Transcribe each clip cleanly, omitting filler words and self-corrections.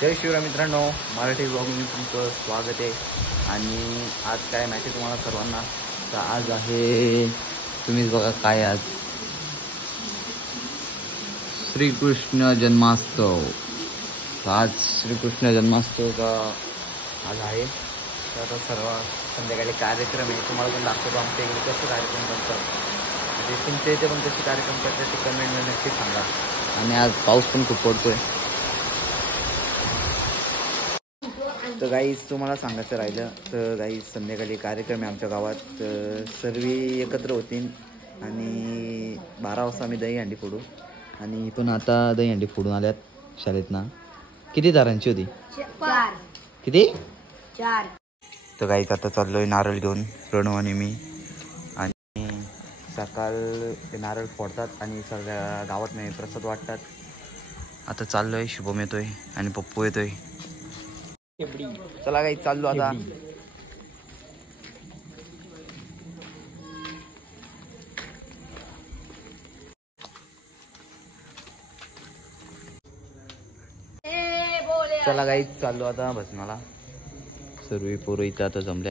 जय शिवराय मित्रांनो, मराठी ब्लॉगमध्ये तुमचं स्वागत आहे. आणि आज काय माहिती तुम्हाला सर्वांना, तर आज आहे तुम्हीच बघा काय आज श्रीकृष्ण जन्माष्टव. तर आज श्रीकृष्ण जन्माष्टवचा आज आहे. तर आता सर्व संध्याकाळी कार्यक्रम आहे. तुम्हाला पण दाखवतो आमच्या इकडे कसं कार्यक्रम करतात, म्हणजे तुमच्या इथे पण कसे कार्यक्रम करतात ते कमेंटमध्ये नक्की सांगा. आणि आज पाऊस पण खूप पडतोय. तर गाईज तुम्हाला सांगायचं राहिलं तर गाईज संध्याकाळी कार्यक्रम आहे आमच्या गावात. तर सर्व एकत्र होतील आणि 12 वाजता आम्ही दहीहंडी फोडू. आणि पण आता दहीहंडी फोडून आल्यात शाळेतनं. किती दारांची होती? 4. किती? 4. तर गाईज आता चाललोय नारळ घेऊन, प्रणव आणि मी. आणि सकाळ ते नारळ फोडतात आणि सगळ्या गावात नाही प्रसाद वाटतात. आता चाललोय, शुभम येतोय आणि पप्पू येतोय. चला काही चाललो आता. चला काही चाललो आता भजनाला. सर्व पोरं इथं आता जमल्या.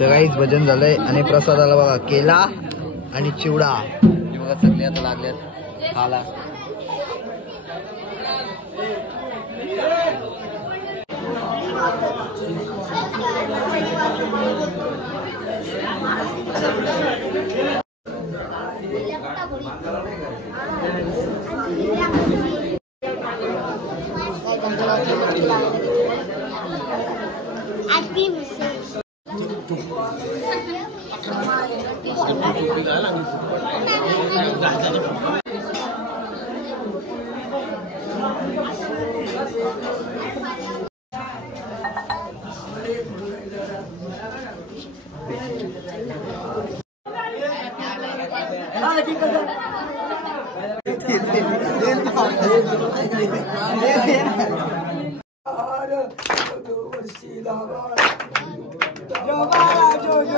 तर काहीच भजन झालंय आणि प्रसादाला बघा केला आणि चिवडा. बघा सगळे आता लागल्यात खाला. जो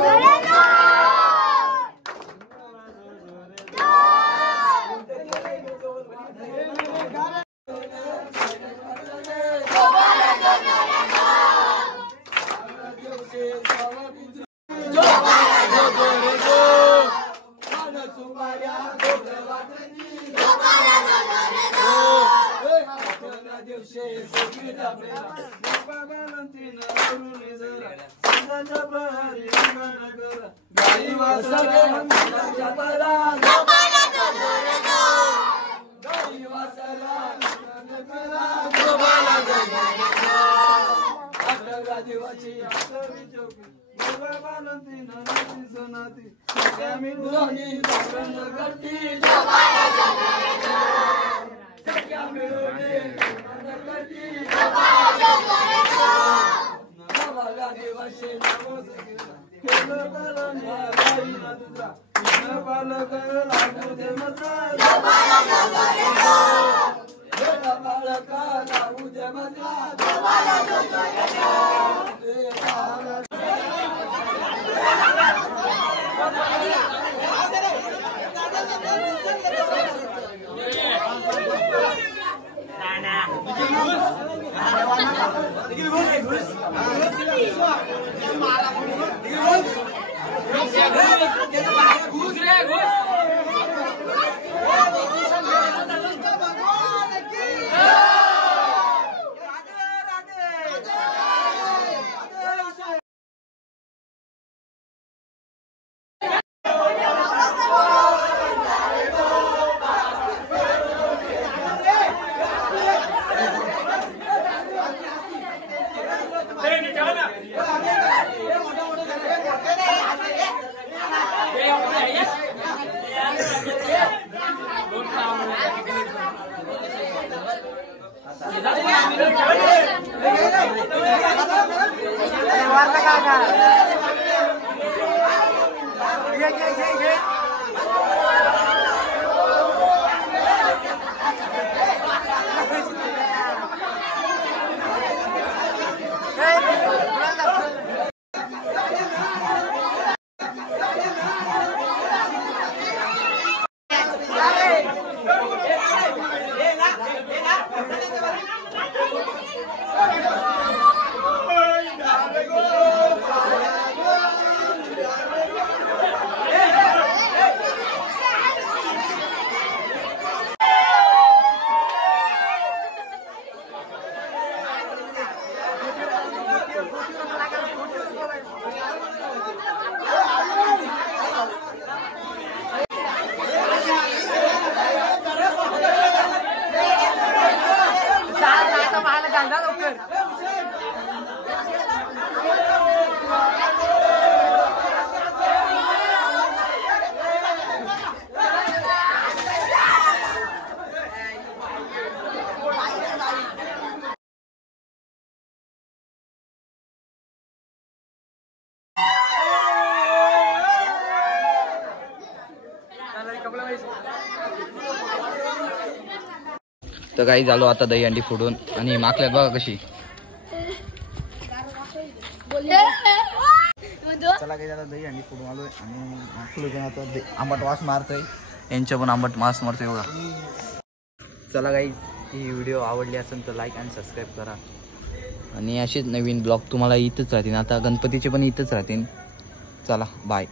तर काही झालो आता दहीहंडी फोडून आणि माकल्यात बघा कशी. चला काही आता दहीहंडी फोडून आलोय आणि माकलूच्या आता आंबट वास मारतोय, यांच्या पण आंबट वास मारतोय बघा. चला काही ही व्हिडिओ आवडली असेल तर लाईक आणि सबस्क्राईब करा आणि असेच नवीन ब्लॉग तुम्हाला इथंच राहतील. आता गणपतीचे पण इथंच राहतील. चला बाय.